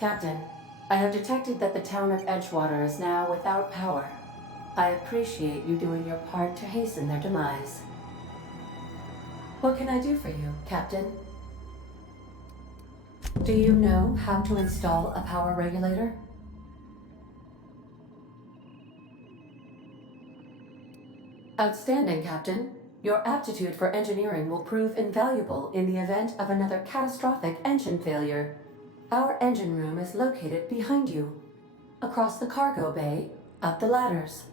Captain, I have detected that the town of Edgewater is now without power. I appreciate you doing your part to hasten their demise. What can I do for you, Captain? Do you know how to install a power regulator? Outstanding, Captain. Your aptitude for engineering will prove invaluable in the event of another catastrophic engine failure. Our engine room is located behind you. Across the cargo bay, up the ladders.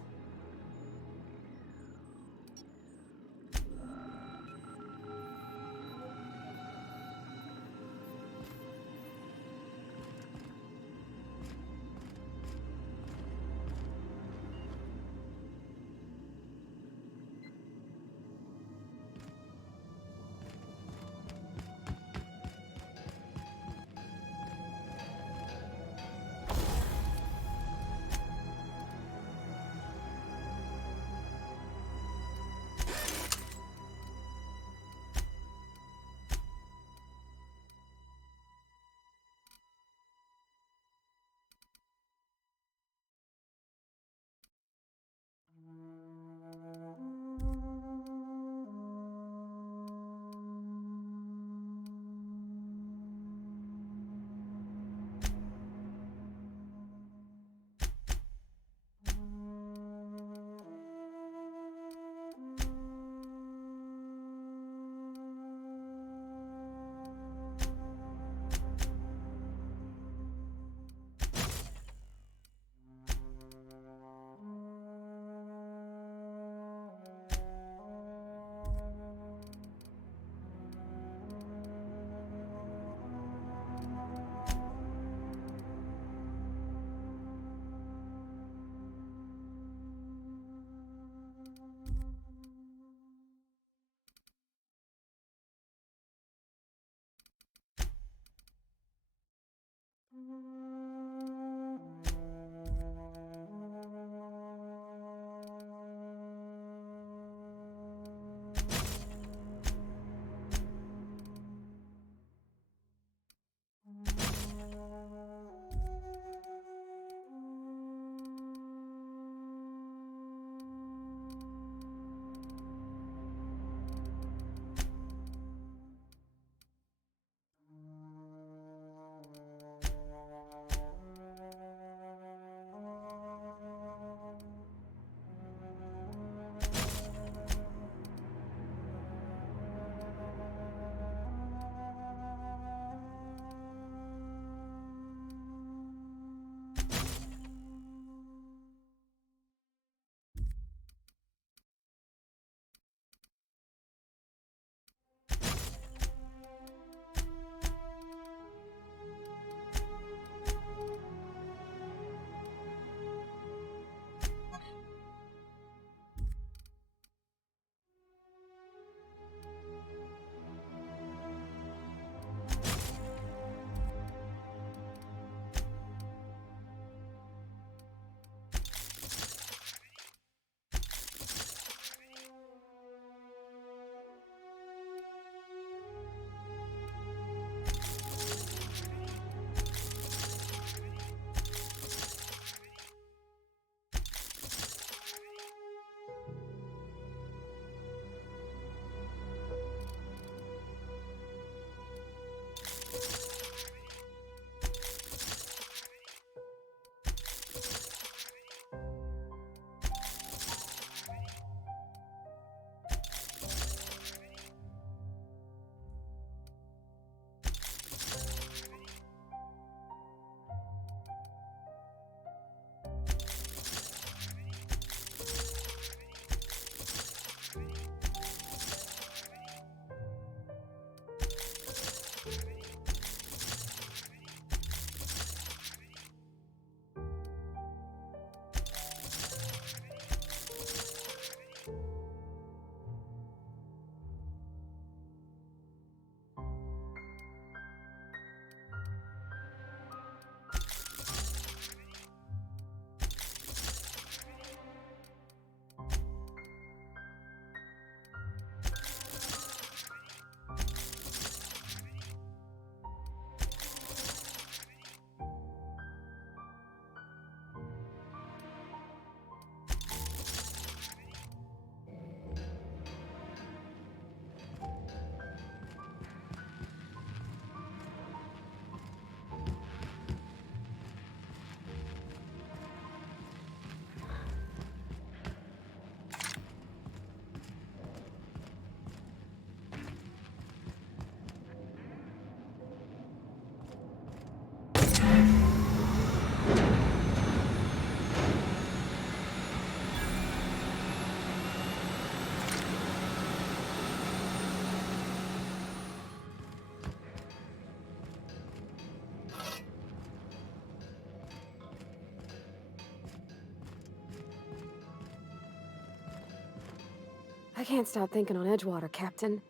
I can't stop thinking on Edgewater, Captain.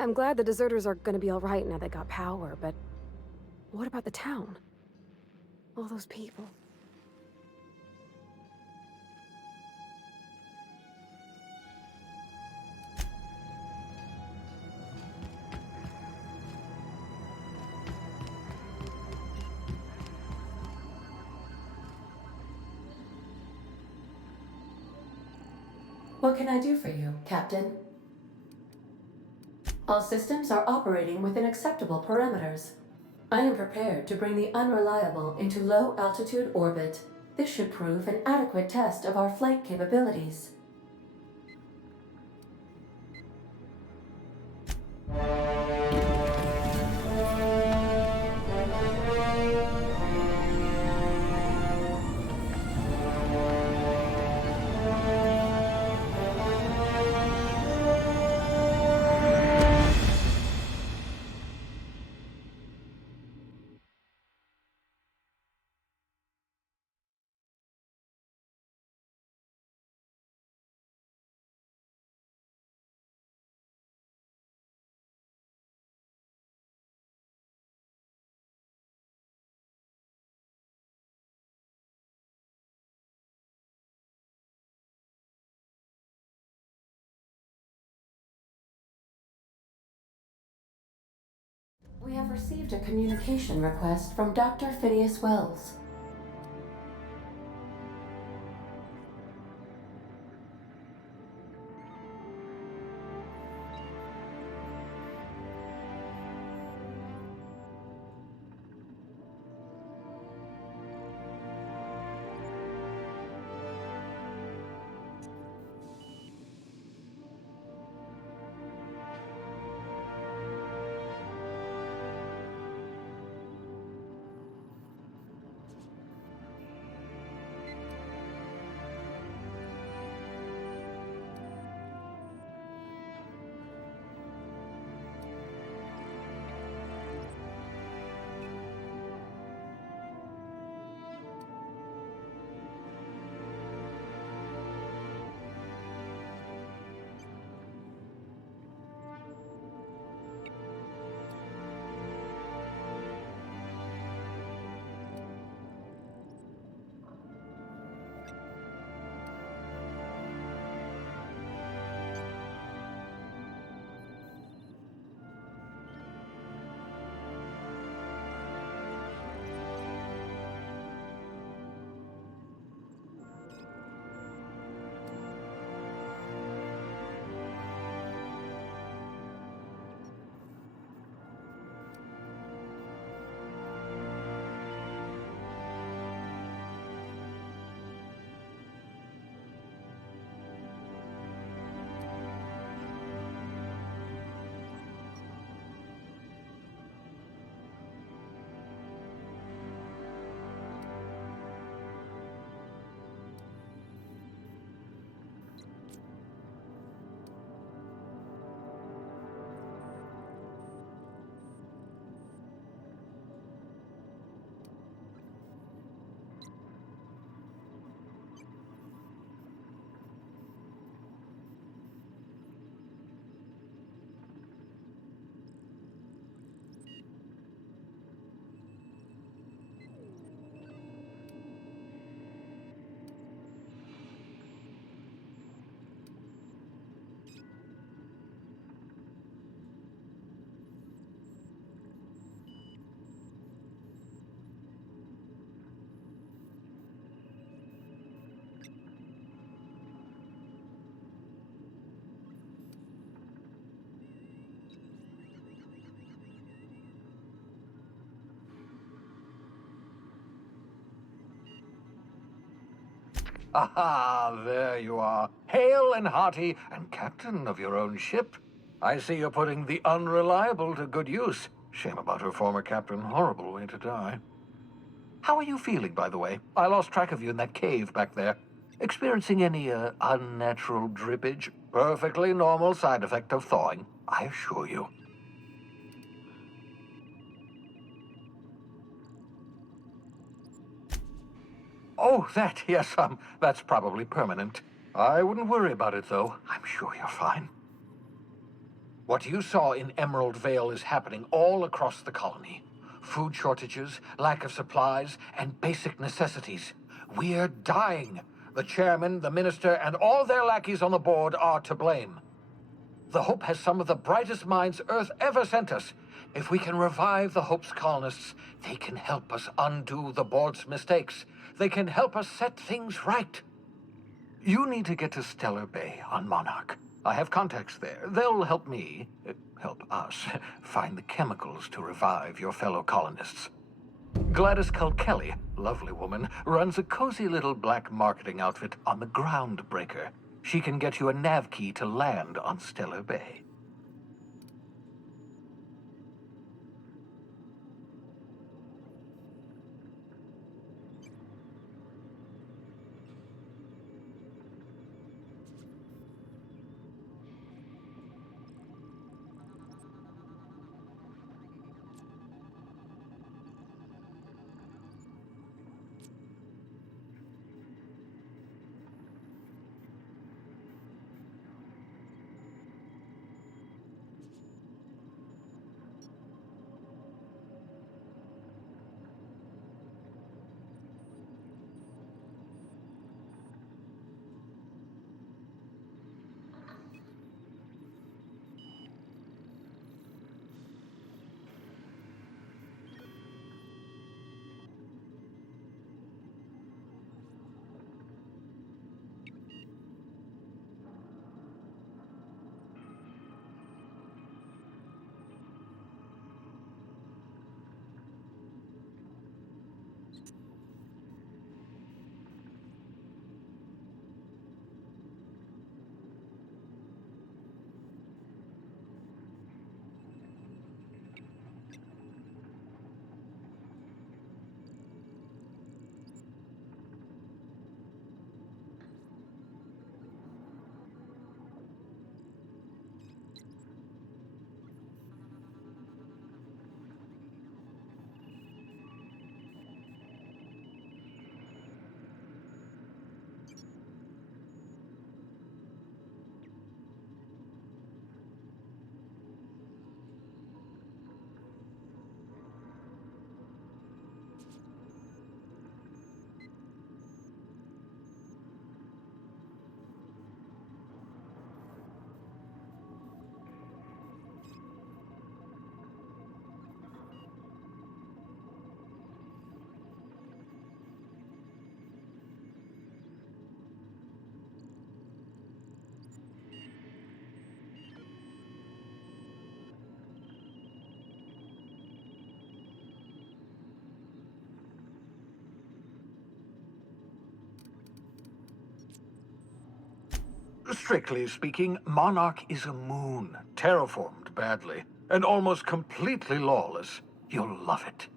I'm glad the deserters are gonna be alright now they got power, but what about the town? All those people. What can I do for you, Captain? All systems are operating within acceptable parameters. I am prepared to bring the Unreliable into low-altitude orbit. This should prove an adequate test of our flight capabilities. We have received a communication request from Dr. Phineas Wells. Aha, there you are. Hale and hearty, and captain of your own ship. I see you're putting the Unreliable to good use. Shame about her former captain. Horrible way to die. How are you feeling, by the way? I lost track of you in that cave back there. Experiencing any, unnatural drippage? Perfectly normal side effect of thawing, I assure you. Oh, that, yes, that's probably permanent. I wouldn't worry about it, though. I'm sure you're fine. What you saw in Emerald Vale is happening all across the colony. Food shortages, lack of supplies, and basic necessities. We're dying. The chairman, the minister, and all their lackeys on the board are to blame. The Hope has some of the brightest minds Earth ever sent us. If we can revive the Hope's colonists, they can help us undo the board's mistakes. They can help us set things right. You need to get to Stellar Bay on Monarch. I have contacts there. They'll help me, help us, find the chemicals to revive your fellow colonists. Gladys Kelly, lovely woman, runs a cozy little black marketing outfit on the Groundbreaker. She can get you a nav key to land on Stellar Bay. Strictly speaking, Monarch is a moon, terraformed badly, and almost completely lawless. You'll love it.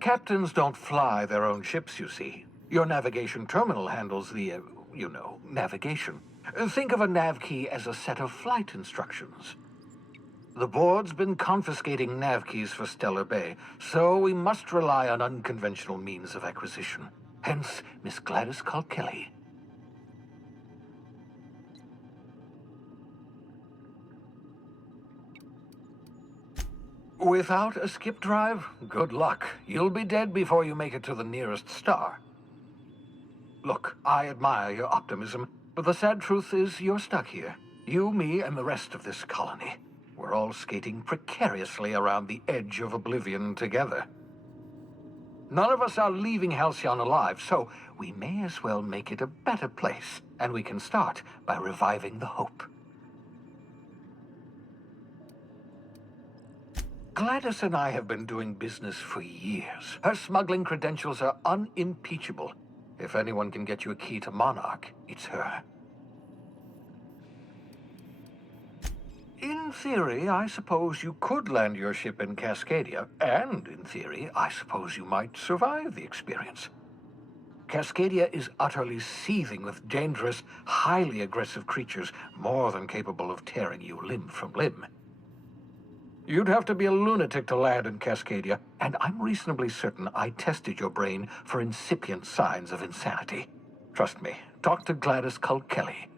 Captains don't fly their own ships, you see. Your navigation terminal handles the, navigation. Think of a nav key as a set of flight instructions. The board's been confiscating nav keys for Stellar Bay, so we must rely on unconventional means of acquisition. Hence, Miss Gladys Kelly. Without a skip drive, good luck. You'll be dead before you make it to the nearest star. Look, I admire your optimism, but the sad truth is you're stuck here. You, me, and the rest of this colony. We're all skating precariously around the edge of oblivion together. None of us are leaving Halcyon alive, so we may as well make it a better place, and we can start by reviving the hope. Gladys and I have been doing business for years. Her smuggling credentials are unimpeachable. If anyone can get you a key to Monarch, it's her. In theory, I suppose you could land your ship in Cascadia, and in theory, I suppose you might survive the experience. Cascadia is utterly seething with dangerous, highly aggressive creatures, more than capable of tearing you limb from limb. You'd have to be a lunatic to land in Cascadia, and I'm reasonably certain I tested your brain for incipient signs of insanity. Trust me, Dr. Gladys Culkelly.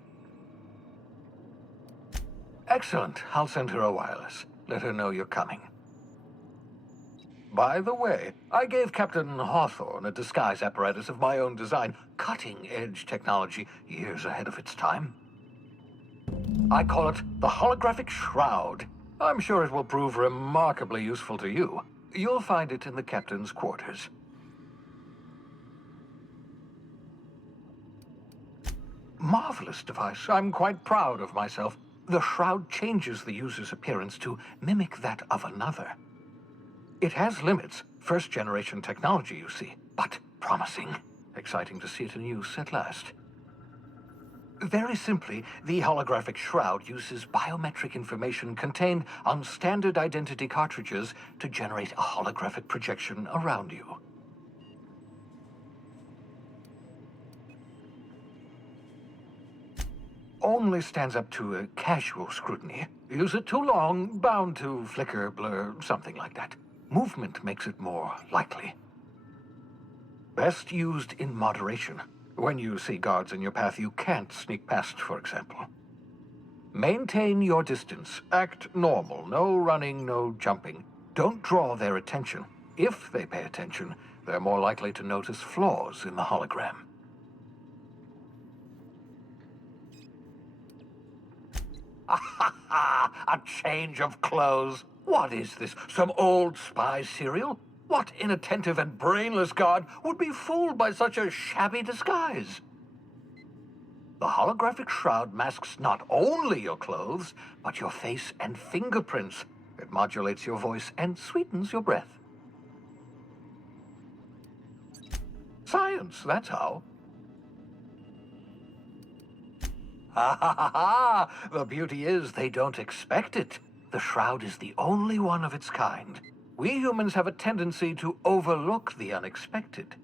Excellent. I'll send her a wireless. Let her know you're coming. By the way, I gave Captain Hawthorne a disguise apparatus of my own design, cutting-edge technology years ahead of its time. I call it the holographic shroud. I'm sure it will prove remarkably useful to you. You'll find it in the captain's quarters. Marvelous device. I'm quite proud of myself. The shroud changes the user's appearance to mimic that of another. It has limits. First-generation technology, you see, but promising. Exciting to see it in use at last. Very simply, the holographic shroud uses biometric information contained on standard identity cartridges to generate a holographic projection around you. Only stands up to a casual scrutiny. Use it too long, bound to flicker, blur, something like that. Movement makes it more likely. Best used in moderation. When you see guards in your path you can't sneak past, for example. Maintain your distance. Act normal. No running, no jumping. Don't draw their attention. If they pay attention, they're more likely to notice flaws in the hologram. A change of clothes. What is this? Some old spy serial? What inattentive and brainless guard would be fooled by such a shabby disguise? The holographic shroud masks not only your clothes, but your face and fingerprints. It modulates your voice and sweetens your breath. Science, that's how. Ha ha ha ha! The beauty is they don't expect it. The shroud is the only one of its kind. We humans have a tendency to overlook the unexpected.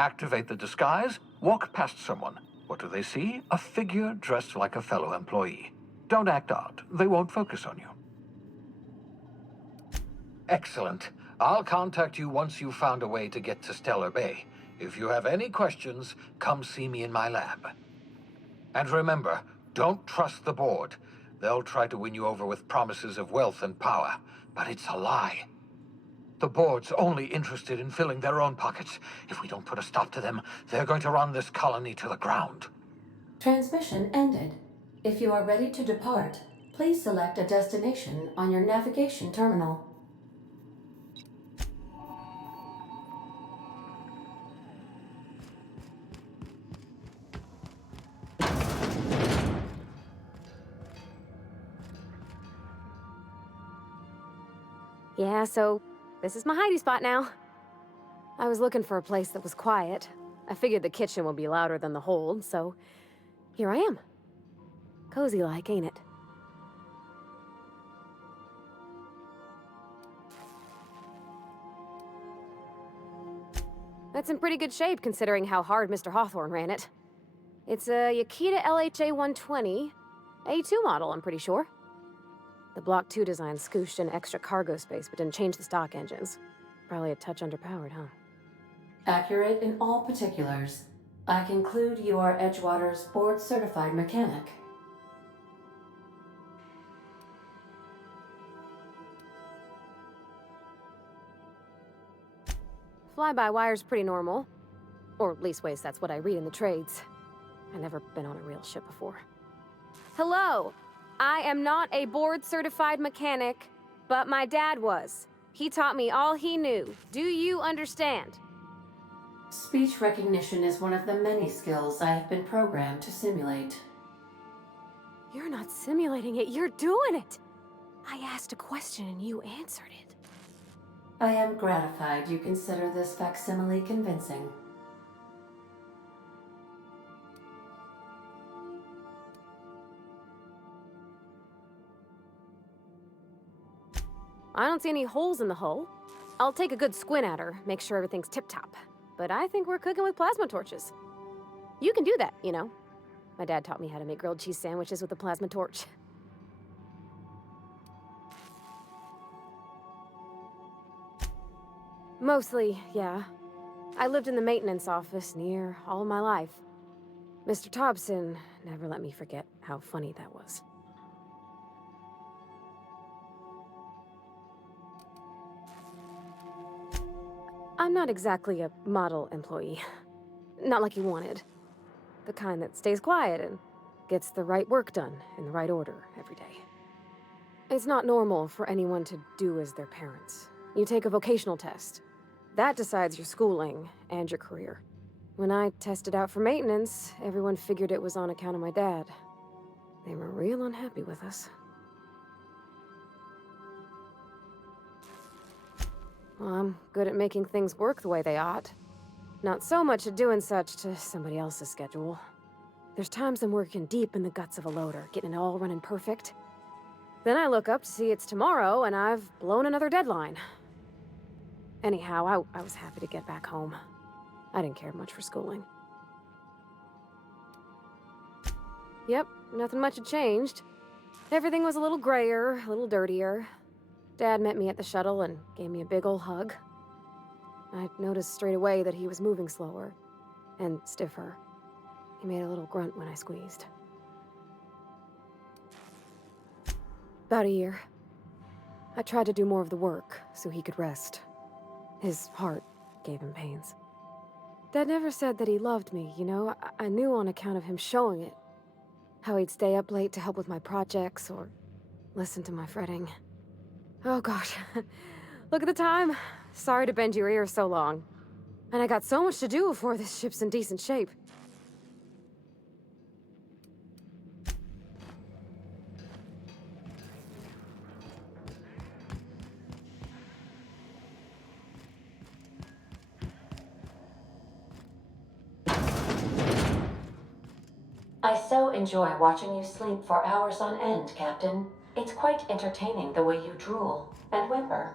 Activate the disguise, walk past someone. What do they see? A figure dressed like a fellow employee. Don't act odd. They won't focus on you. Excellent. I'll contact you once you've found a way to get to Stellar Bay. If you have any questions, come see me in my lab. And remember, don't trust the board. They'll try to win you over with promises of wealth and power, but it's a lie. The board's only interested in filling their own pockets. If we don't put a stop to them, they're going to run this colony to the ground. Transmission ended. If you are ready to depart, please select a destination on your navigation terminal. Yeah, so this is my hidey spot now. I was looking for a place that was quiet. I figured the kitchen would be louder than the hold, so here I am. Cozy like, ain't it? That's in pretty good shape considering how hard Mr. Hawthorne ran it. It's a Yakita LHA 120, A2 model, I'm pretty sure. The Block 2 design scooshed in extra cargo space, but didn't change the stock engines. Probably a touch underpowered, huh? Accurate in all particulars. I conclude you are Edgewater's board-certified mechanic. Fly-by-wire's pretty normal. Or leastways, that's what I read in the trades. I've never been on a real ship before. Hello! I am not a board-certified mechanic, but my dad was. He taught me all he knew. Do you understand? Speech recognition is one of the many skills I have been programmed to simulate. You're not simulating it, you're doing it! I asked a question and you answered it. I am gratified you consider this facsimile convincing. I don't see any holes in the hull. I'll take a good squint at her, make sure everything's tip-top. But I think we're cooking with plasma torches. You can do that, you know. My dad taught me how to make grilled cheese sandwiches with a plasma torch. Mostly, yeah. I lived in the maintenance office near all my life. Mr. Thompson never let me forget how funny that was. I'm not exactly a model employee. Not like he wanted. The kind that stays quiet and gets the right work done in the right order every day. It's not normal for anyone to do as their parents. You take a vocational test. That decides your schooling and your career. When I tested out for maintenance, everyone figured it was on account of my dad. They were real unhappy with us. Well, I'm good at making things work the way they ought. Not so much at doing such to somebody else's schedule. There's times I'm working deep in the guts of a loader, getting it all running perfect. Then I look up to see it's tomorrow, and I've blown another deadline. Anyhow, I was happy to get back home. I didn't care much for schooling. Yep, nothing much had changed. Everything was a little grayer, a little dirtier. Dad met me at the shuttle and gave me a big ol' hug. I noticed straight away that he was moving slower and stiffer. He made a little grunt when I squeezed. About a year. I tried to do more of the work so he could rest. His heart gave him pains. Dad never said that he loved me, you know? I knew on account of him showing it. How he'd stay up late to help with my projects or listen to my fretting. Oh gosh, look at the time. Sorry to bend your ear so long. And I got so much to do before this ship's in decent shape. I so enjoy watching you sleep for hours on end, Captain. It's quite entertaining the way you drool and whimper.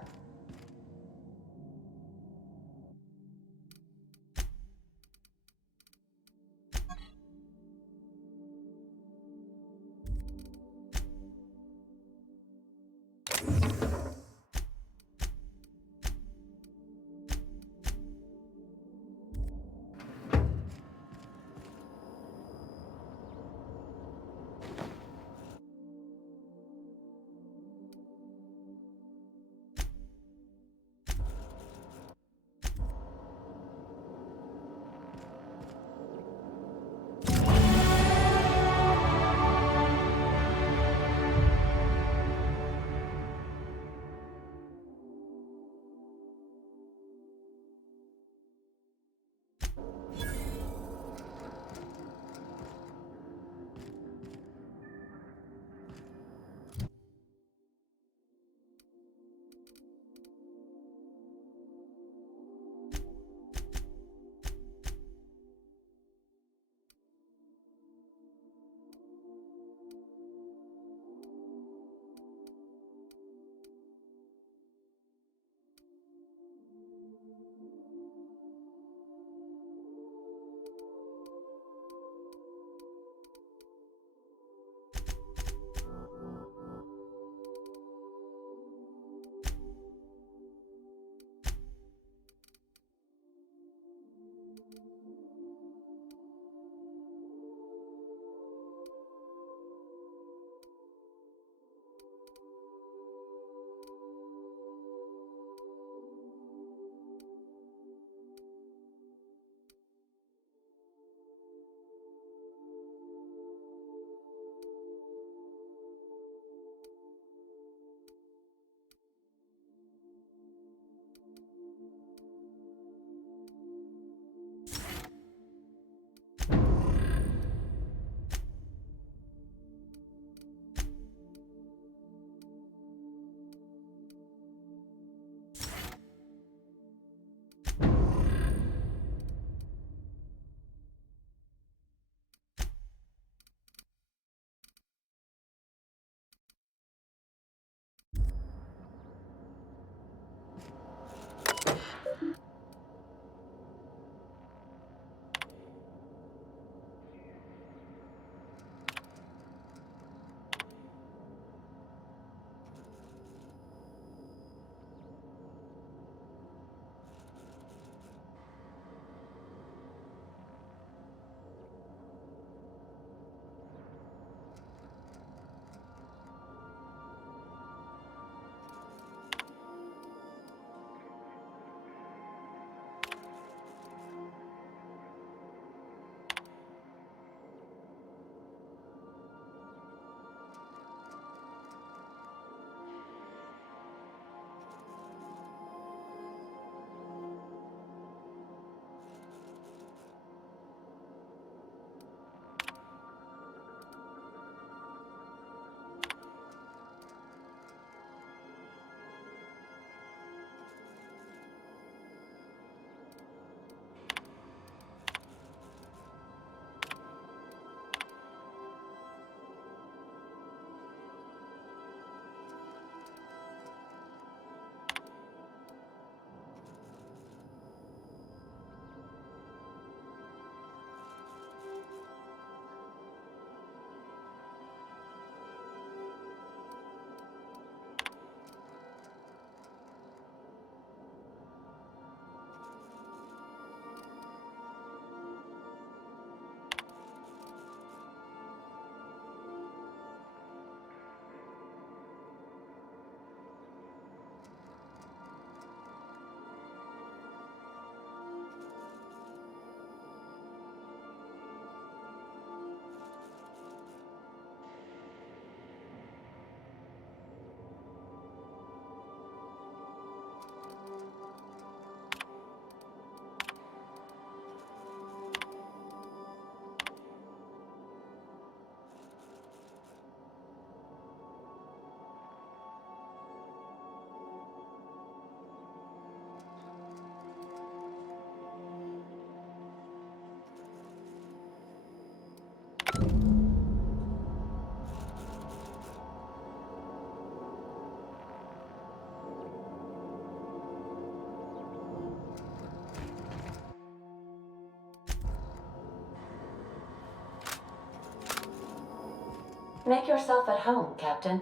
Make yourself at home, Captain.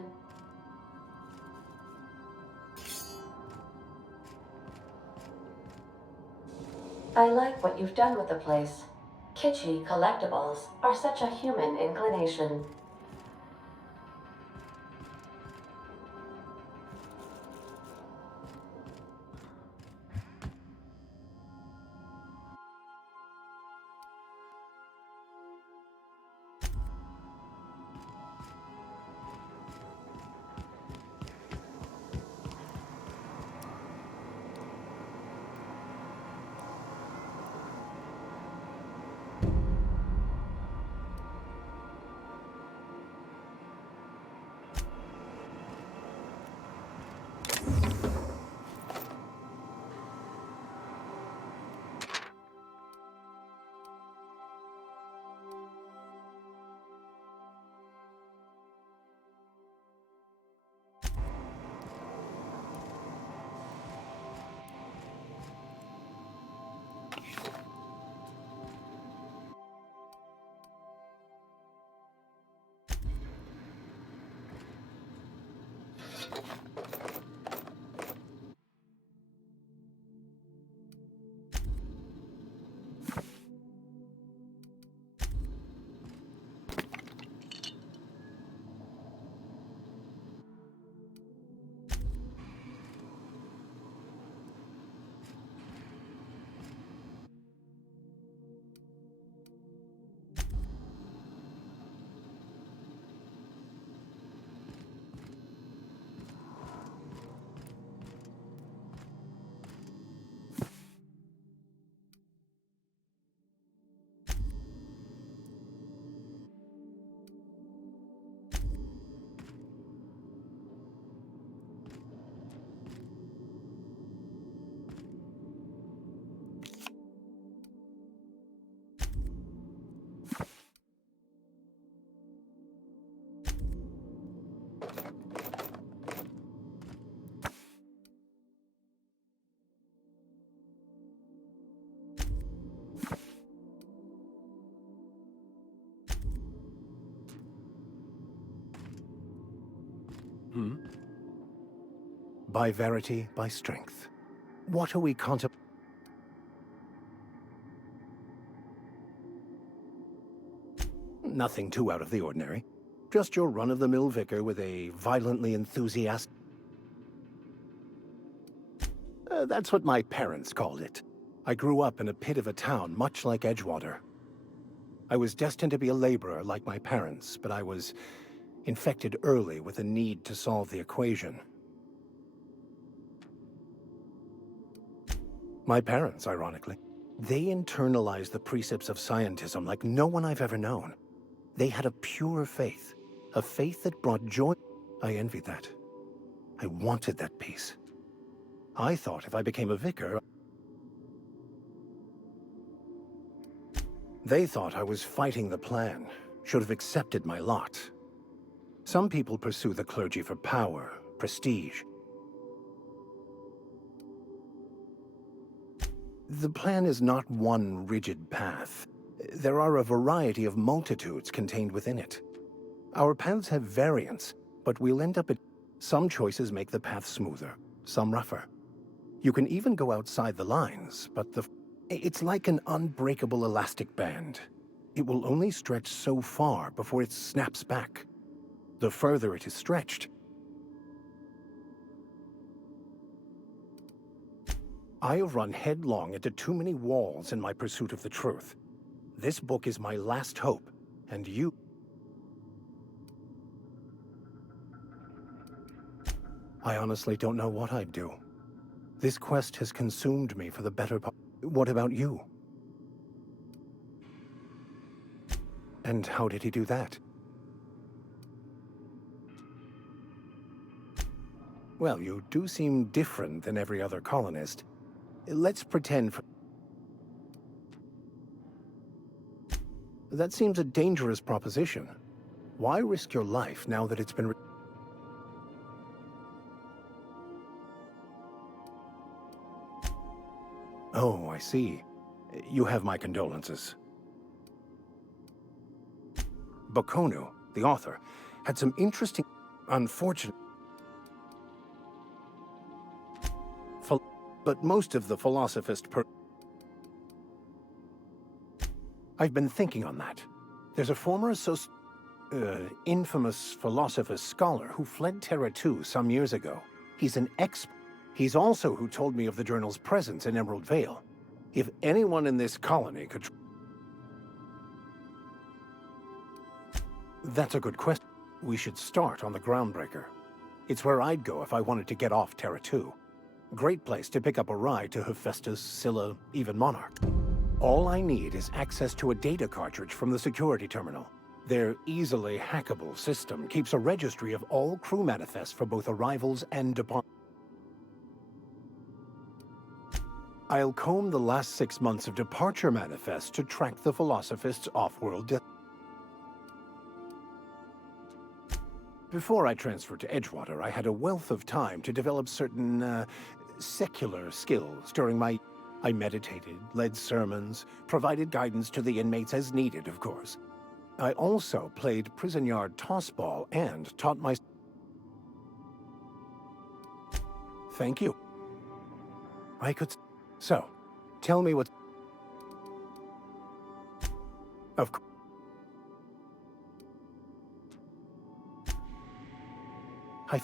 I like what you've done with the place. Kitschy collectibles are such a human inclination. By verity, by strength. What are we contemplating? Nothing too out of the ordinary. Just your run-of-the-mill vicar with a violently enthusiastic... that's what my parents called it. I grew up in a pit of a town much like Edgewater. I was destined to be a laborer like my parents, but I was infected early with a need to solve the equation. My parents, ironically, they internalized the precepts of scientism like no one I've ever known. They had a pure faith, a faith that brought joy. I envied that. I wanted that peace. I thought if I became a vicar, they thought I was fighting the plan, should have accepted my lot. Some people pursue the clergy for power, prestige. The plan is not one rigid path. There are a variety of multitudes contained within it. Our paths have variance, but we'll end up at... Some choices make the path smoother, some rougher. You can even go outside the lines, but it's like an unbreakable elastic band. It will only stretch so far before it snaps back. The further it is stretched, I have run headlong into too many walls in my pursuit of the truth. This book is my last hope, and you... I honestly don't know what I'd do. This quest has consumed me for the better part. What about you? And how did he do that? Well, you do seem different than every other colonist. Let's pretend for... That seems a dangerous proposition. Why risk your life now that it's been... Oh, I see. You have my condolences. Bokonu, the author, had some interesting, unfortunate, but most of the I've been thinking on that. There's a former infamous philosopher scholar who fled Terra 2 some years ago. He's an expert. He's also who told me of the journal's presence in Emerald Vale. If anyone in this colony could... That's a good question. We should start on the Groundbreaker. It's where I'd go if I wanted to get off Terra 2. Great place to pick up a ride to Hephaestus, Scylla, even Monarch. All I need is access to a data cartridge from the security terminal. Their easily hackable system keeps a registry of all crew manifests for both arrivals and departures. I'll comb the last 6 months of departure manifests to track the Philosophist's off-world death. Before I transferred to Edgewater, I had a wealth of time to develop certain, secular skills during my... I meditated, led sermons, provided guidance to the inmates as needed, of course. I also played prison yard tossball and taught my... Thank you. I could... So, tell me what... Of course. I...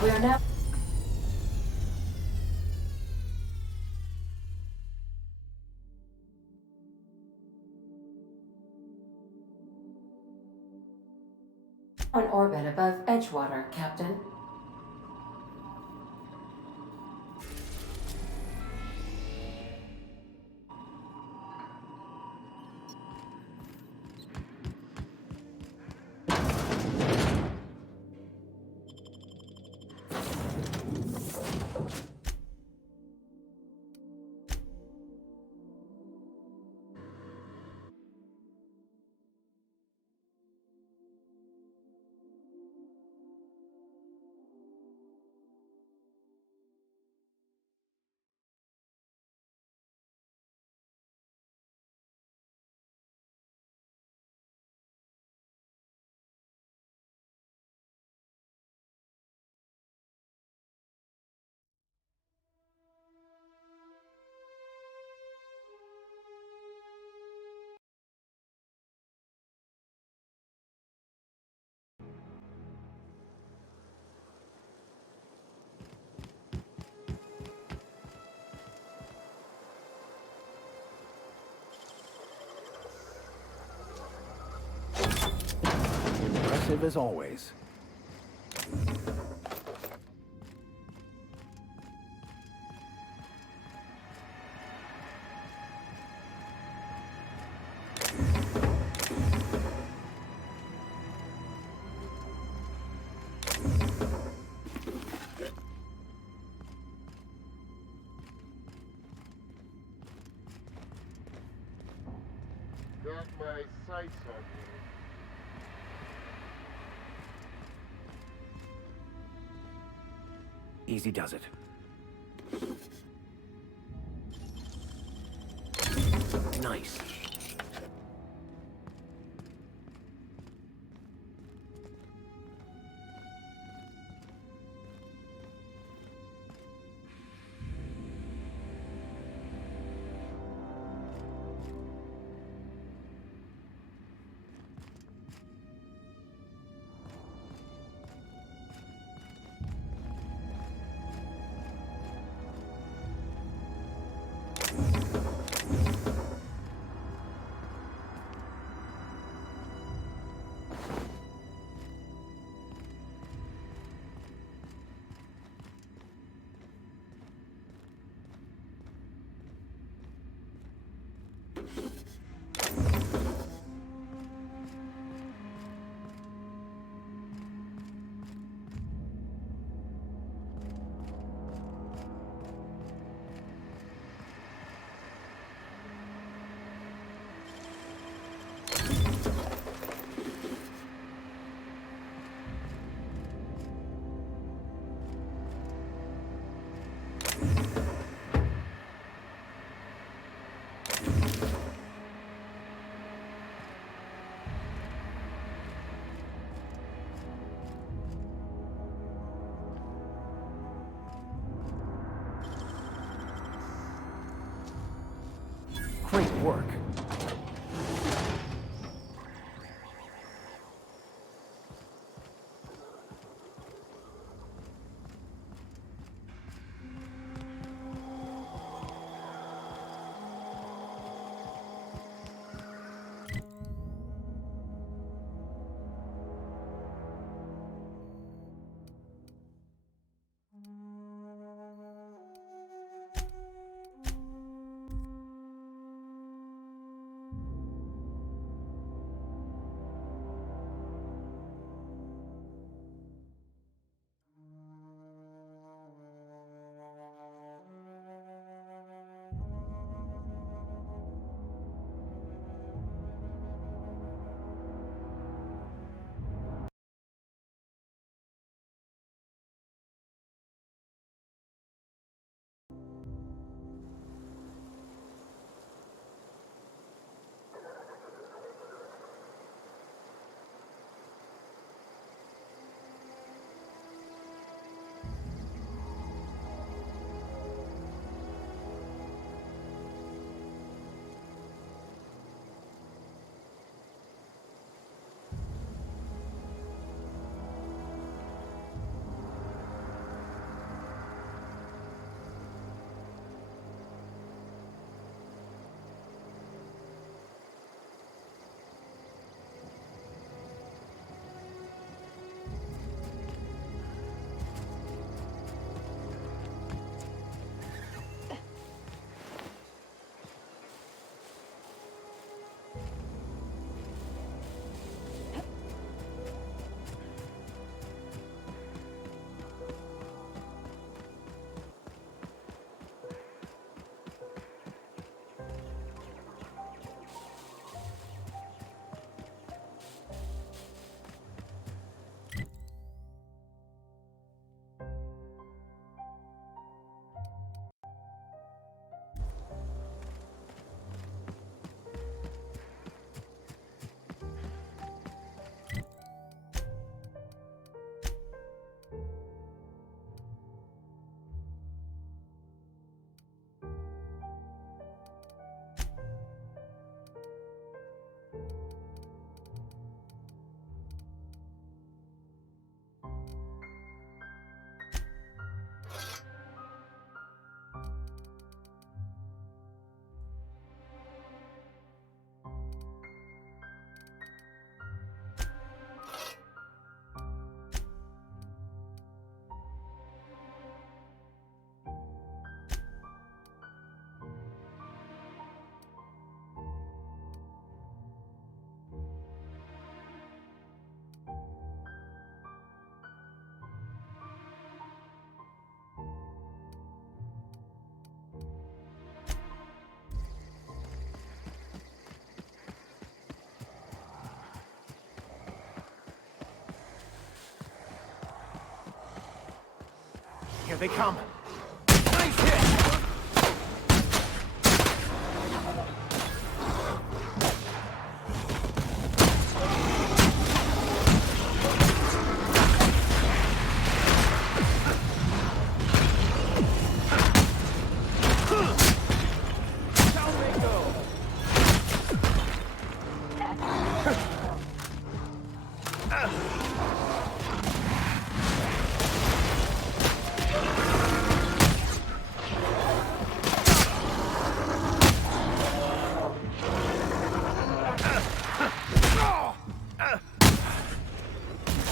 We are now in orbit above Edgewater, Captain. impressive as always. Got my sights on you. Easy does it. Nice. Great work. they come. Nice hit!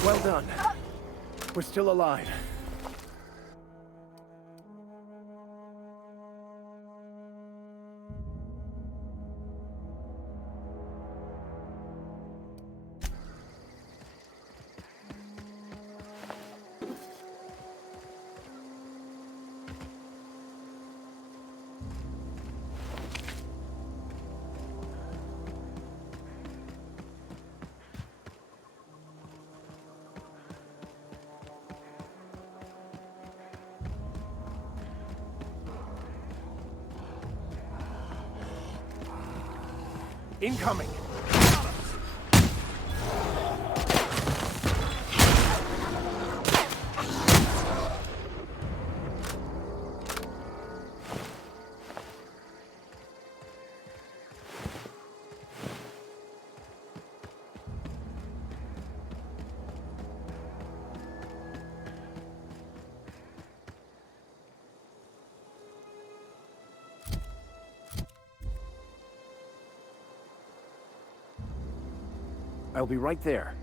Well done. We're still alive. Incoming! I'll be right there.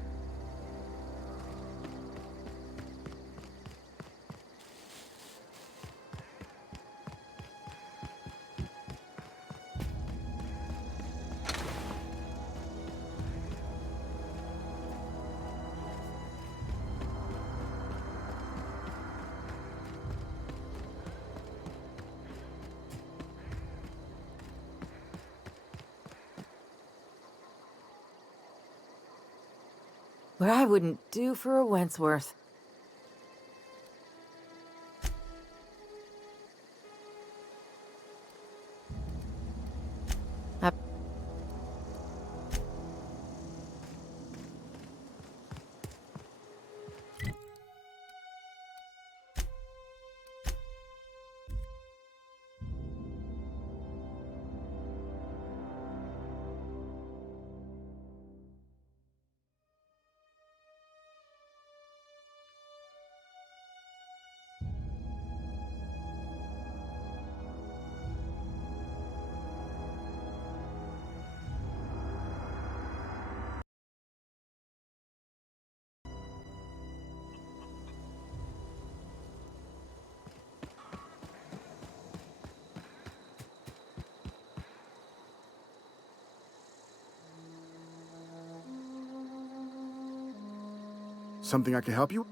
What I wouldn't do for a Wentworth. Something I can help you?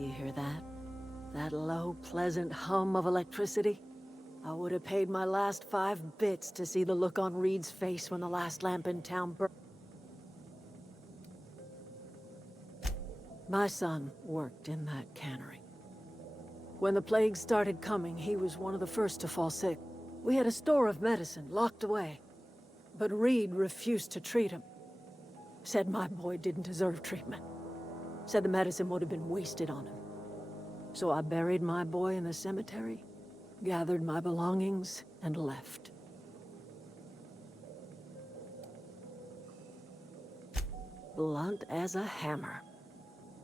You hear that? That low, pleasant hum of electricity? I would have paid my last 5 bits to see the look on Reed's face when the last lamp in town burned. My son worked in that cannery. When the plague started coming, he was one of the first to fall sick. We had a store of medicine locked away, but Reed refused to treat him. Said my boy didn't deserve treatment. Said the medicine would have been wasted on him. So I buried my boy in the cemetery, gathered my belongings, and left. Blunt as a hammer.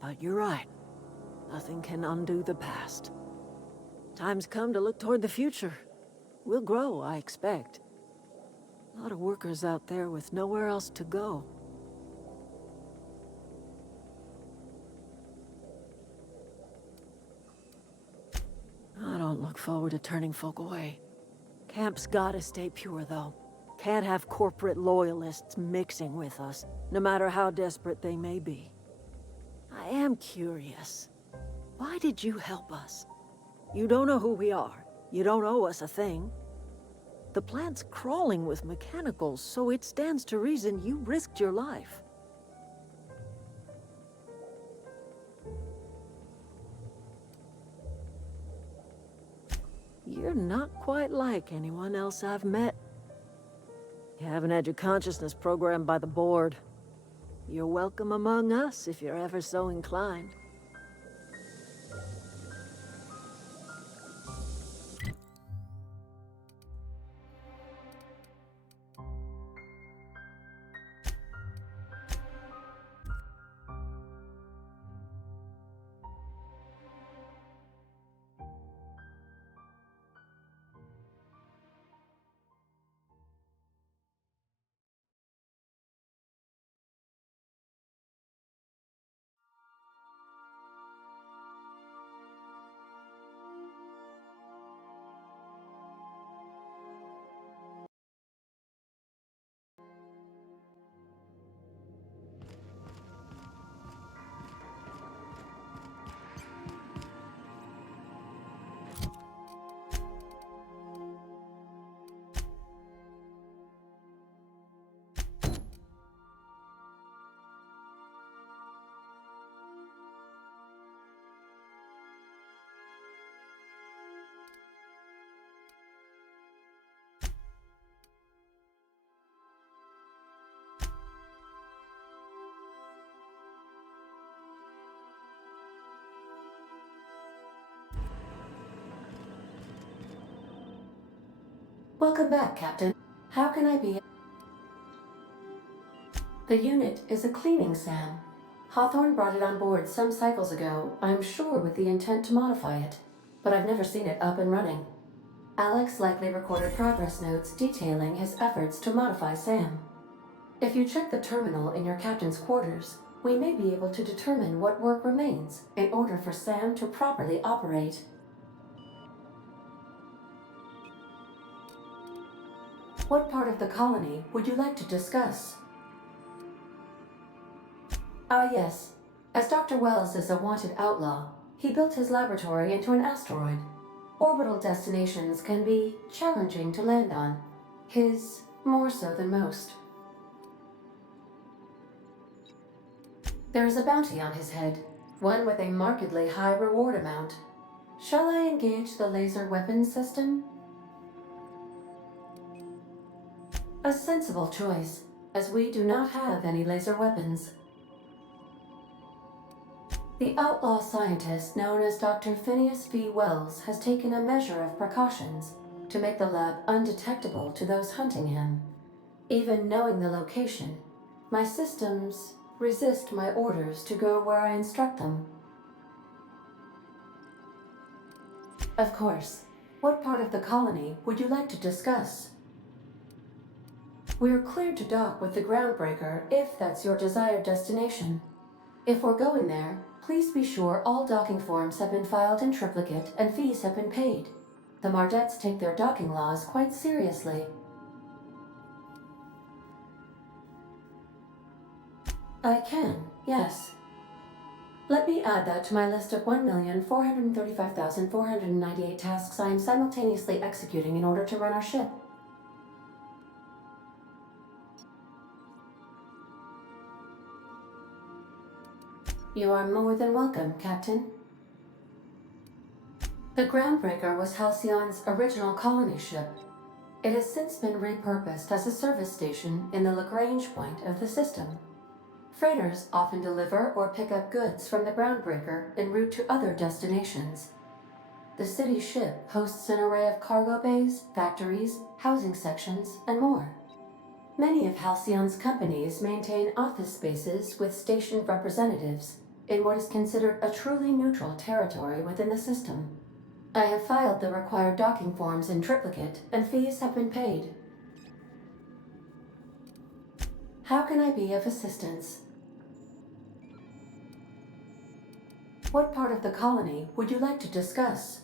But you're right. Nothing can undo the past. Time's come to look toward the future. We'll grow, I expect. A lot of workers out there with nowhere else to go. I don't look forward to turning folk away. Camp's gotta stay pure, though. Can't have corporate loyalists mixing with us, no matter how desperate they may be. I am curious. Why did you help us? You don't know who we are. You don't owe us a thing. The plant's crawling with mechanicals, so it stands to reason you risked your life. You're not quite like anyone else I've met. You haven't had your consciousness programmed by the board. You're welcome among us if you're ever so inclined. Welcome back, Captain. How can I be? The unit is a cleaning SAM. Hawthorne brought it on board some cycles ago, I'm sure with the intent to modify it. But I've never seen it up and running. Alex likely recorded progress notes detailing his efforts to modify SAM. If you check the terminal in your captain's quarters, we may be able to determine what work remains in order for SAM to properly operate. What part of the colony would you like to discuss? Ah, yes. As Dr. Wells is a wanted outlaw, he built his laboratory into an asteroid. Orbital destinations can be challenging to land on. His more so than most. There is a bounty on his head, one with a markedly high reward amount. Shall I engage the laser weapons system? A sensible choice, as we do not have any laser weapons. The outlaw scientist known as Dr. Phineas V. Wells has taken a measure of precautions to make the lab undetectable to those hunting him. Even knowing the location, my systems resist my orders to go where I instruct them. Of course. What part of the colony would you like to discuss? We're cleared to dock with the Groundbreaker if that's your desired destination. If we're going there, please be sure all docking forms have been filed in triplicate and fees have been paid. The Mardettes take their docking laws quite seriously. I can, yes. Let me add that to my list of 1,435,498 tasks I am simultaneously executing in order to run our ship. You are more than welcome, Captain. The Groundbreaker was Halcyon's original colony ship. It has since been repurposed as a service station in the Lagrange point of the system. Freighters often deliver or pick up goods from the Groundbreaker en route to other destinations. The city ship hosts an array of cargo bays, factories, housing sections, and more. Many of Halcyon's companies maintain office spaces with stationed representatives in what is considered a truly neutral territory within the system. I have filed the required docking forms in triplicate, and fees have been paid. How can I be of assistance? What part of the colony would you like to discuss?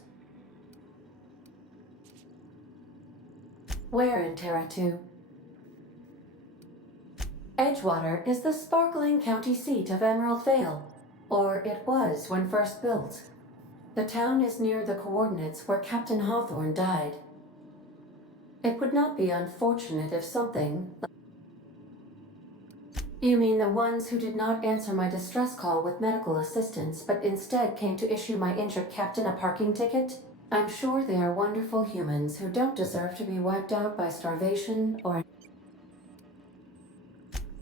Where in Terra 2? Edgewater is the sparkling county seat of Emerald Vale, or it was when first built. The town is near the coordinates where Captain Hawthorne died. It would not be unfortunate if something... You mean the ones who did not answer my distress call with medical assistance, but instead came to issue my injured captain a parking ticket? I'm sure they are wonderful humans who don't deserve to be wiped out by starvation or...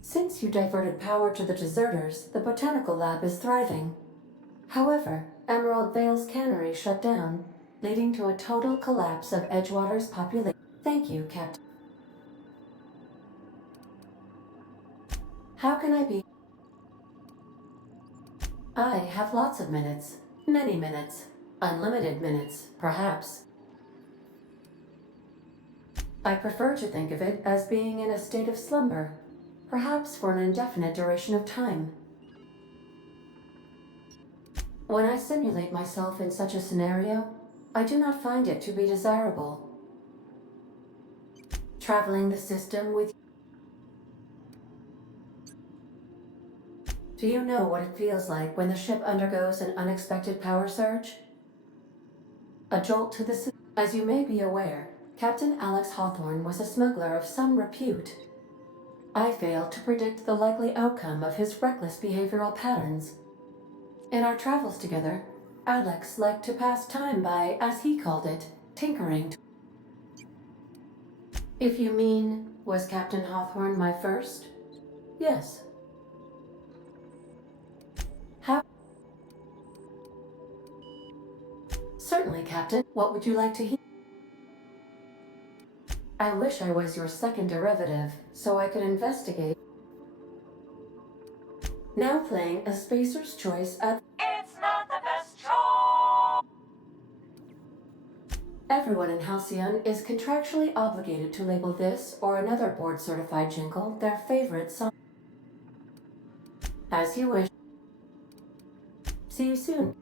Since you diverted power to the deserters, the botanical lab is thriving. However, Emerald Vale's cannery shut down, leading to a total collapse of Edgewater's population. Thank you, Captain. How can I be? I have lots of minutes. Many minutes. Unlimited minutes, perhaps. I prefer to think of it as being in a state of slumber, perhaps for an indefinite duration of time. When I simulate myself in such a scenario, I do not find it to be desirable. Traveling the system with... Do you know what it feels like when the ship undergoes an unexpected power surge? A jolt to the system. As you may be aware, Captain Alex Hawthorne was a smuggler of some repute. I failed to predict the likely outcome of his reckless behavioral patterns. In our travels together, Alex liked to pass time by, as he called it, tinkering. If you mean, was Captain Hawthorne my first? Yes. How? Certainly, Captain. What would you like to hear? I wish I was your second derivative, so I could investigate. Now playing a Spacer's Choice at... It's not the best choice! Everyone in Halcyon is contractually obligated to label this or another board-certified jingle their favorite song. As you wish. See you soon.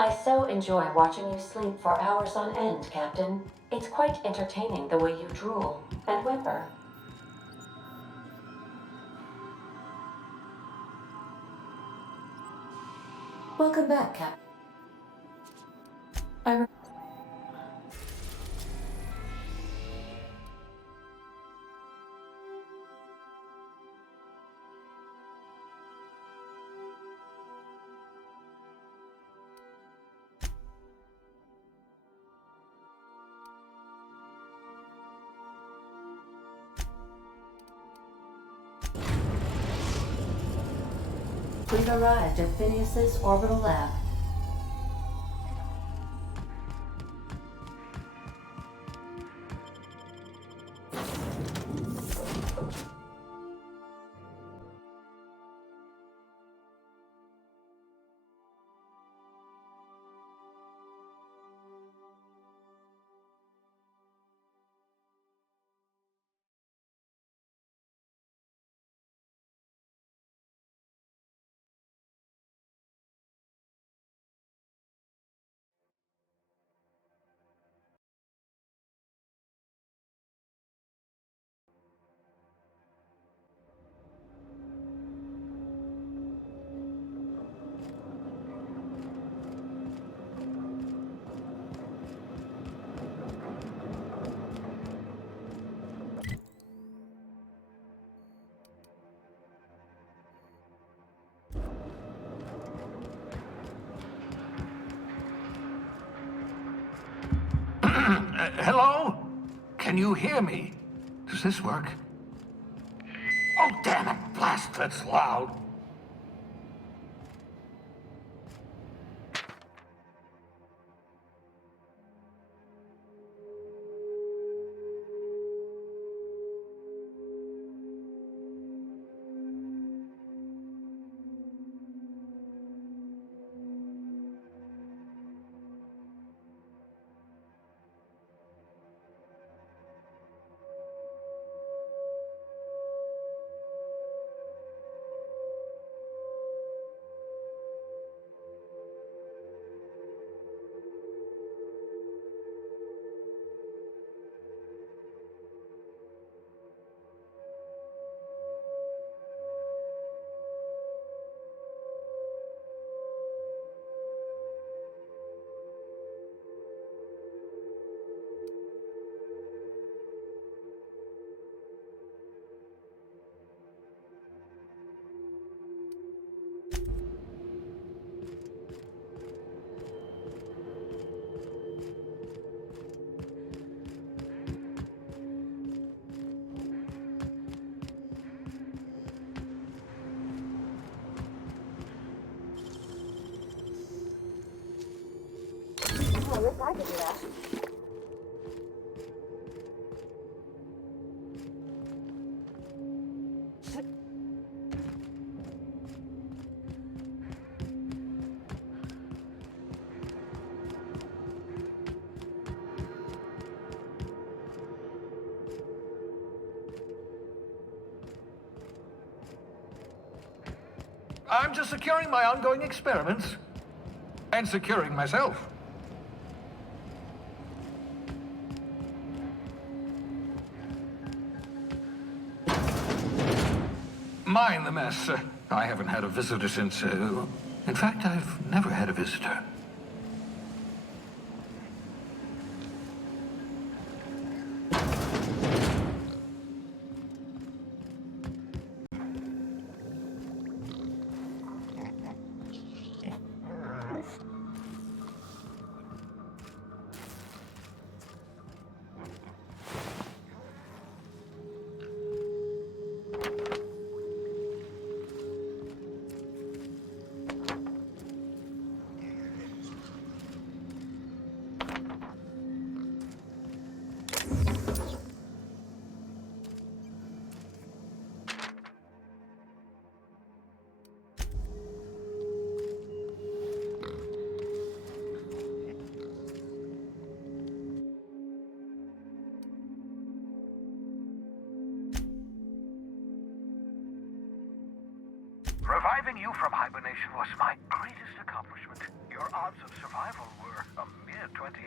I so enjoy watching you sleep for hours on end, Captain. It's quite entertaining the way you drool and whimper. Welcome back, Cap. I We've arrived at Phineas's orbital lab. Hello? Can you hear me? Does this work? Oh, damn it! Blast, that's loud. I'm just securing my ongoing experiments. And securing myself. Mind the mess. I haven't had a visitor since, in fact, I've never had a visitor. Reviving you from hibernation was my greatest accomplishment. Your odds of survival were a mere 28%.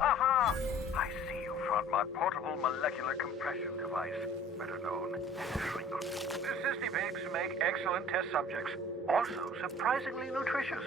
Aha! I see you found my portable molecular compression device, better known as shrink. The Sissy pigs make excellent test subjects, also surprisingly nutritious.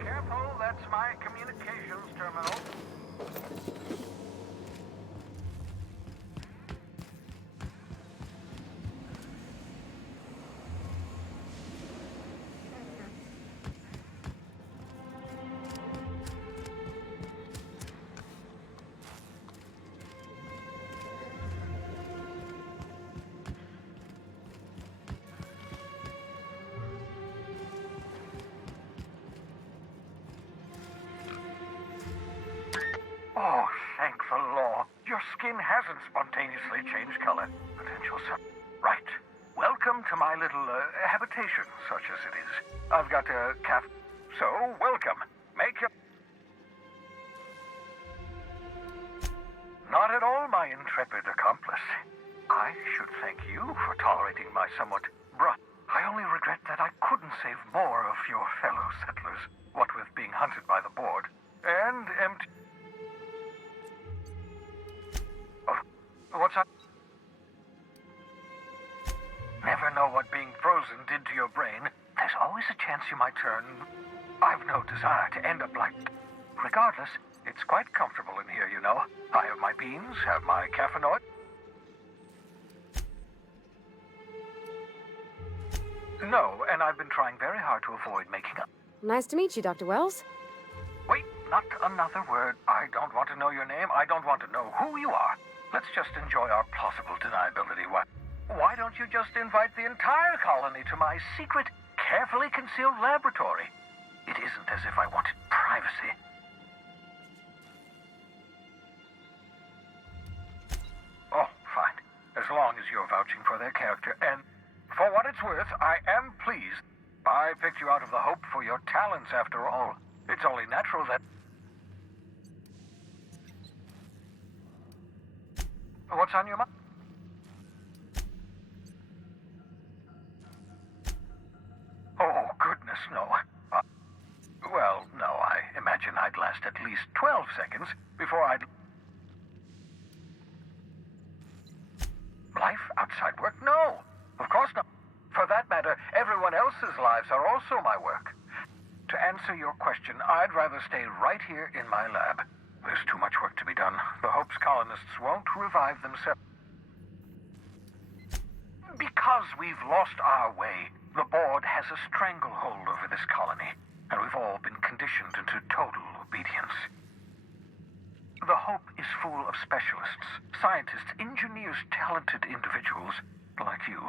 Careful, that's my communications terminal. Oh, thank the law. Your skin hasn't spontaneously changed color. Potential Right. Welcome to my little habitation, such as it is. I've got a calf. So, welcome. Make your... Not at all, my intrepid accomplice. I should thank you for tolerating my somewhat I only regret that I couldn't save more of your fellow settlers, what with being hunted by the board, and empty... What's up? Never know what being frozen did to your brain. There's always a chance you might turn... I've no desire to end up like... Regardless, it's quite comfortable in here, you know. I have my beans, have my caffeinoid. No, and I've been trying very hard to avoid making up. Nice to meet you, Dr. Wells. Wait, not another word. I don't want to know your name. I don't want to know who you are. Let's just enjoy our plausible deniability. Why don't you just invite the entire colony to my secret, carefully concealed laboratory? It isn't as if I wanted privacy. Oh, fine. As long as you're vouching for their character. And for what it's worth, I am pleased. I picked you out of the hope for your talents, after all. It's only natural that... What's on your mind? Oh, goodness, no. Well, no, I imagine I'd last at least 12 seconds before I'd... Life outside work? No, of course not. For that matter, everyone else's lives are also my work. To answer your question, I'd rather stay right here in my lab. There's too much work to be done. The Hope's colonists won't revive themselves. Because we've lost our way, the board has a stranglehold over this colony, and we've all been conditioned into total obedience. The Hope is full of specialists, scientists, engineers, talented individuals like you.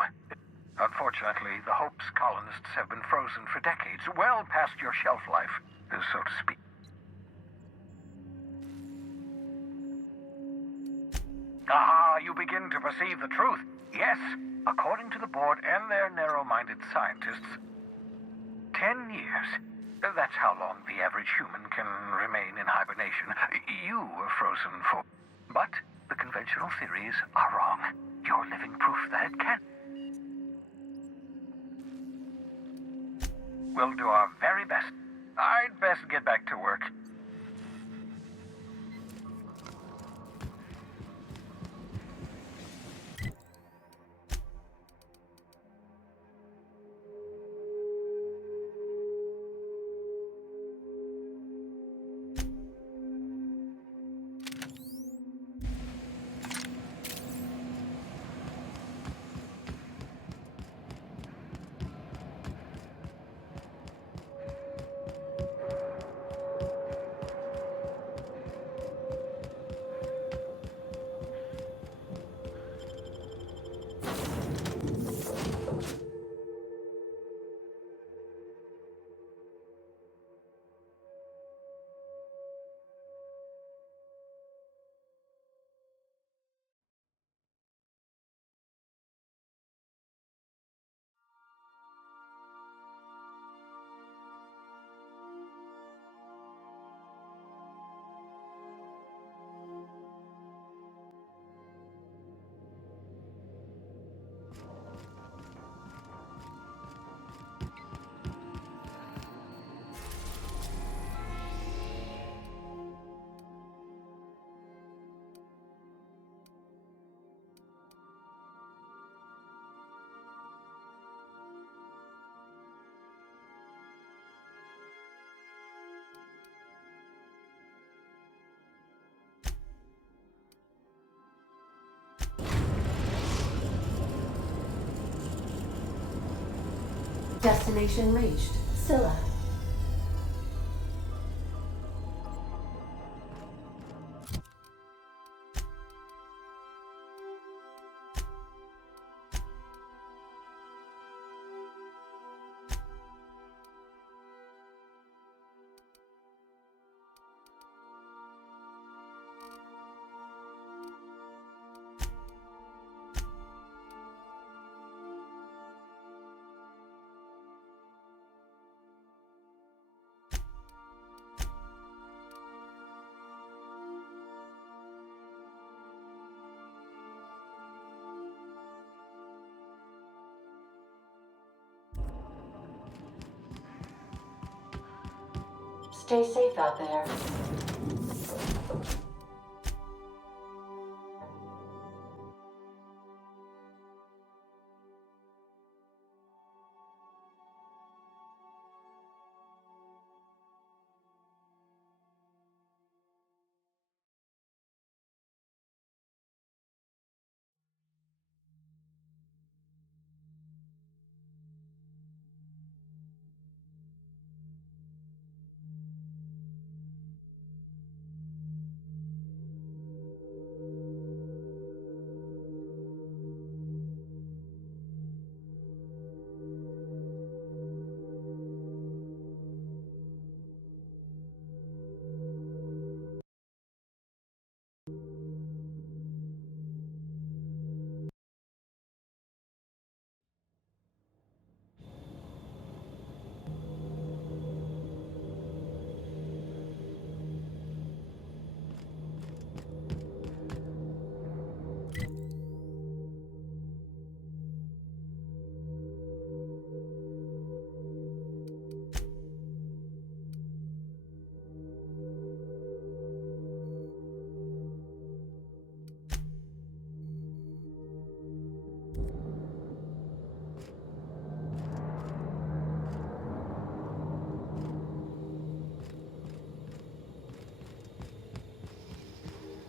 Unfortunately, the Hope's colonists have been frozen for decades, well past your shelf life, so to speak. Ah, you begin to perceive the truth. Yes, according to the board and their narrow-minded scientists, 10 years. That's how long the average human can remain in hibernation. You were frozen for... But the conventional theories are wrong. You're living proof that it can. We'll do our very best. I'd best get back to work. Destination reached. Scylla. Stay safe out there.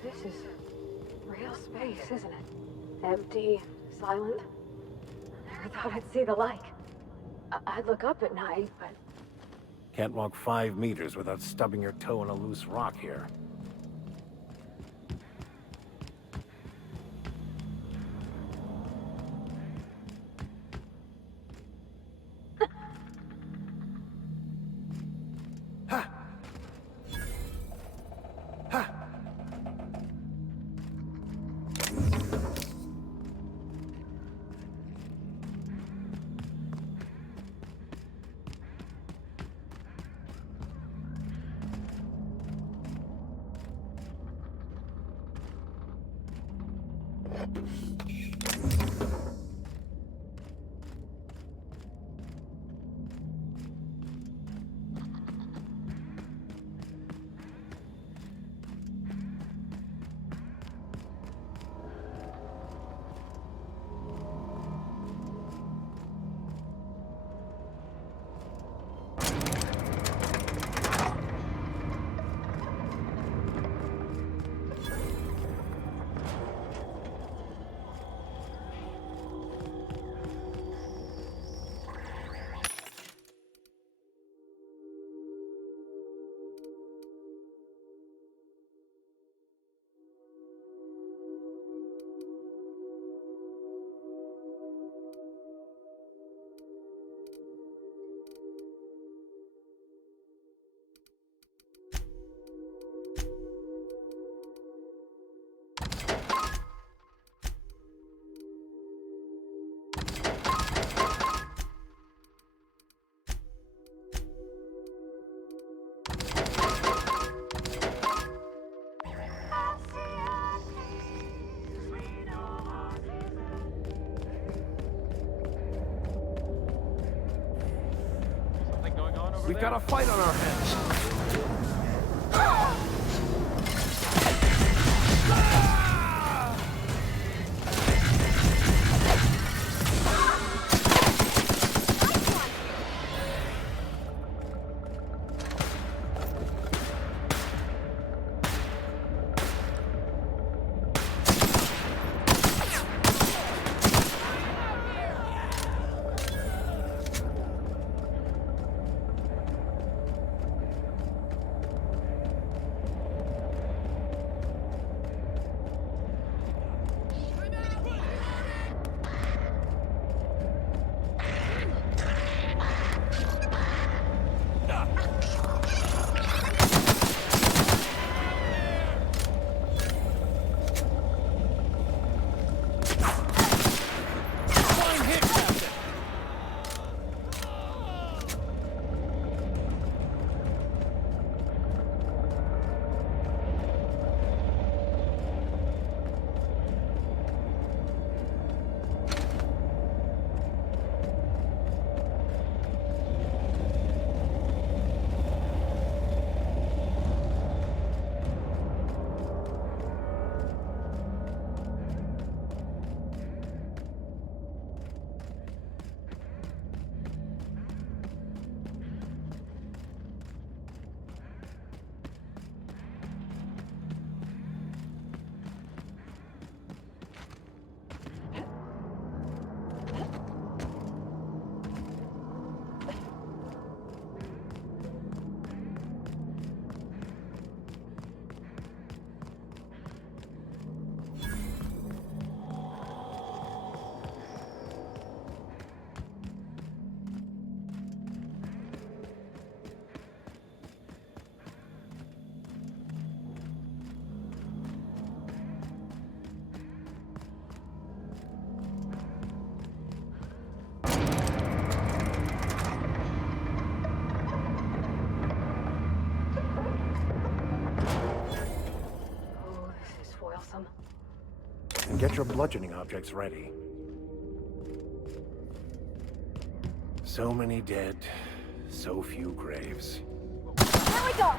This is real space, isn't it? Empty, silent. I never thought I'd see the like. I'd look up at night, but Can't walk 5 meters without stubbing your toe in a loose rock here. We've got a fight on our hands. Get your bludgeoning objects ready. So many dead, so few graves. Here we go!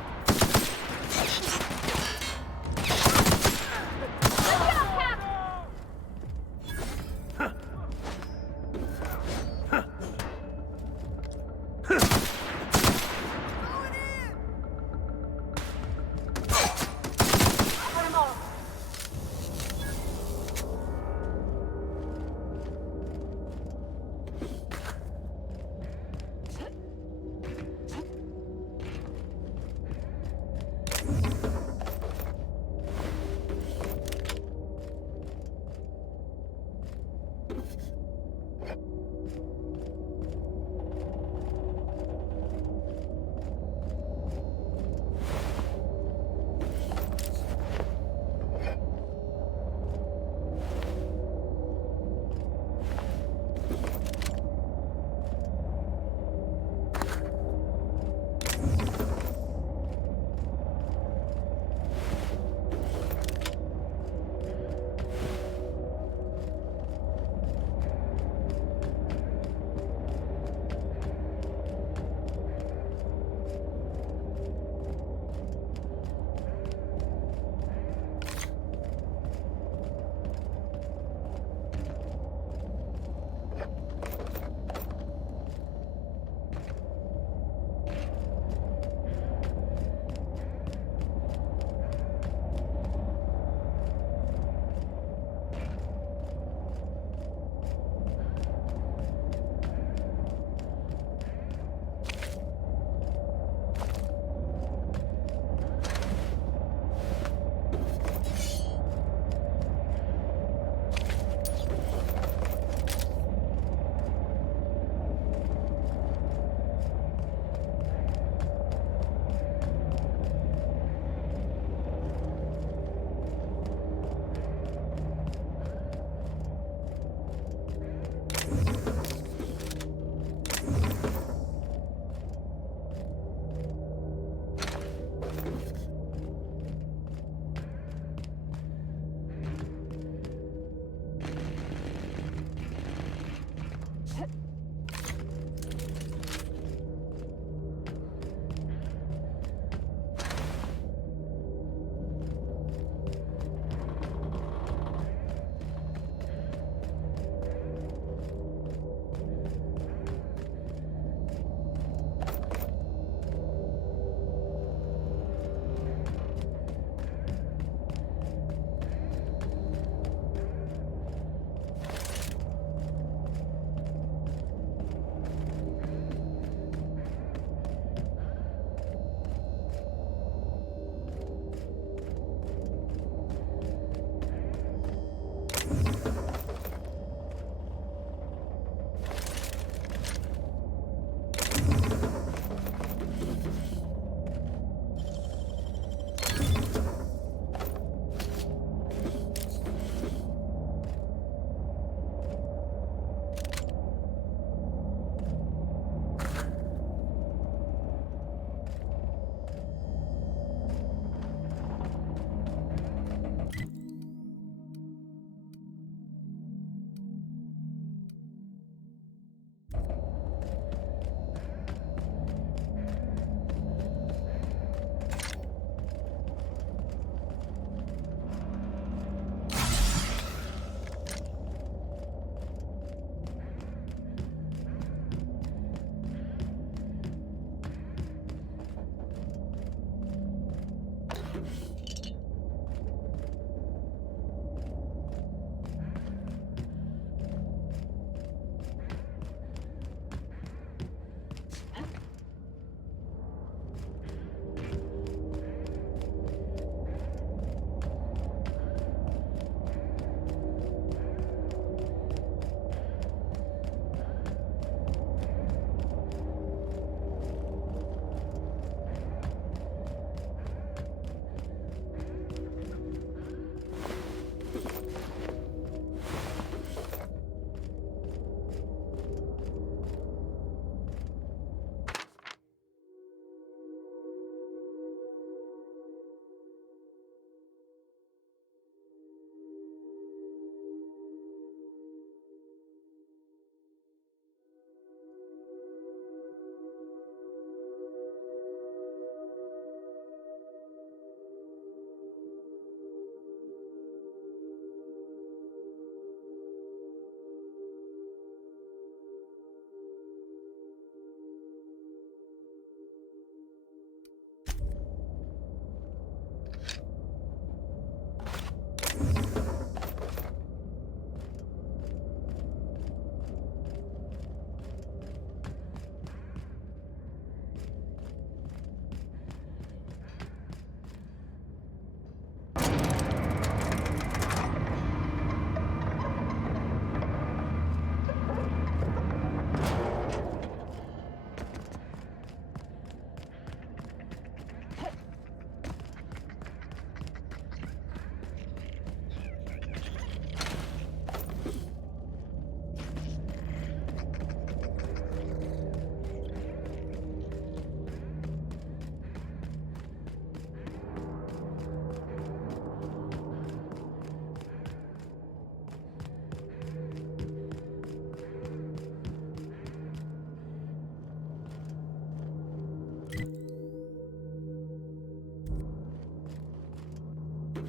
That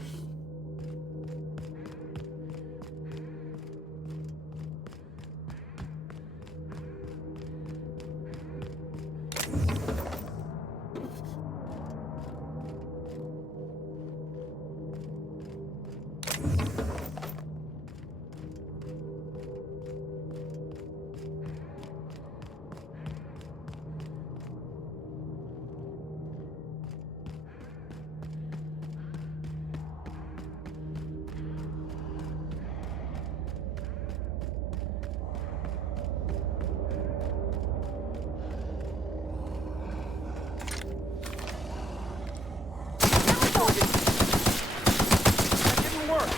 didn't work.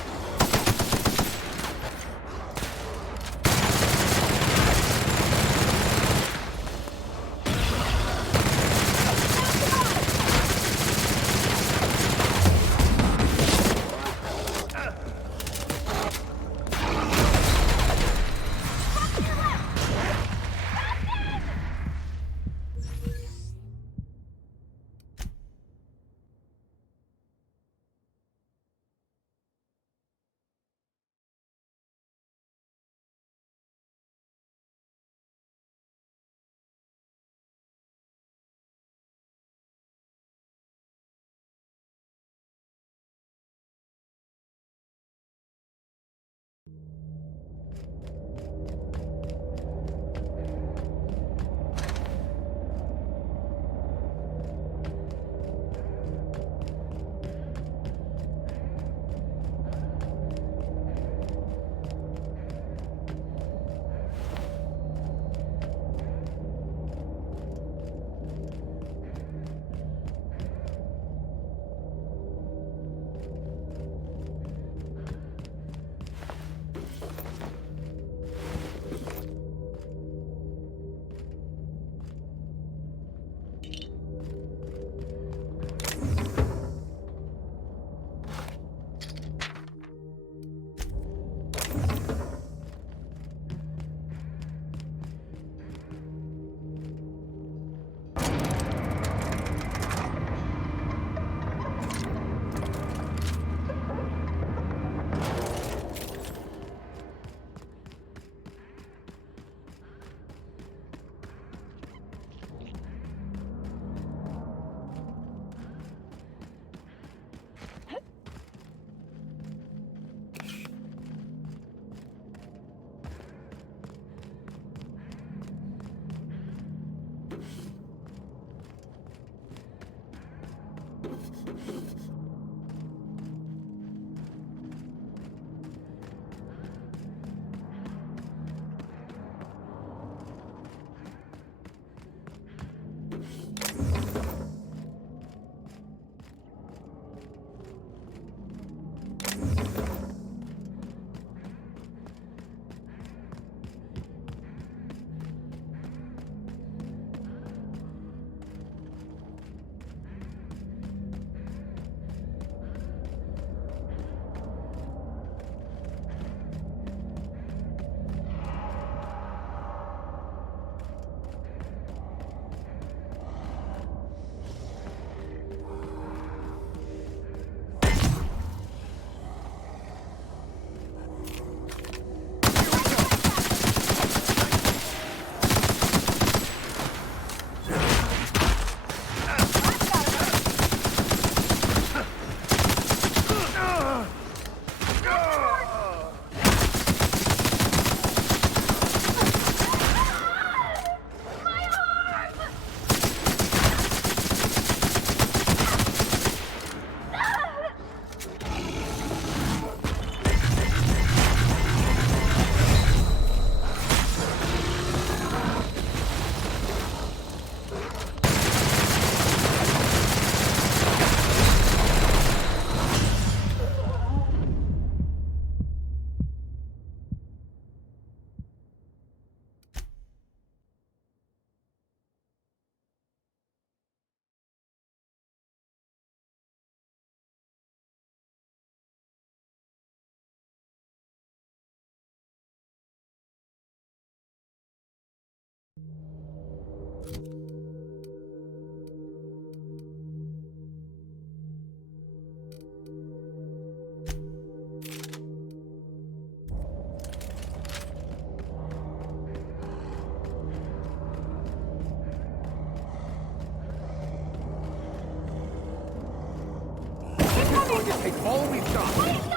Hey, follow me, stop!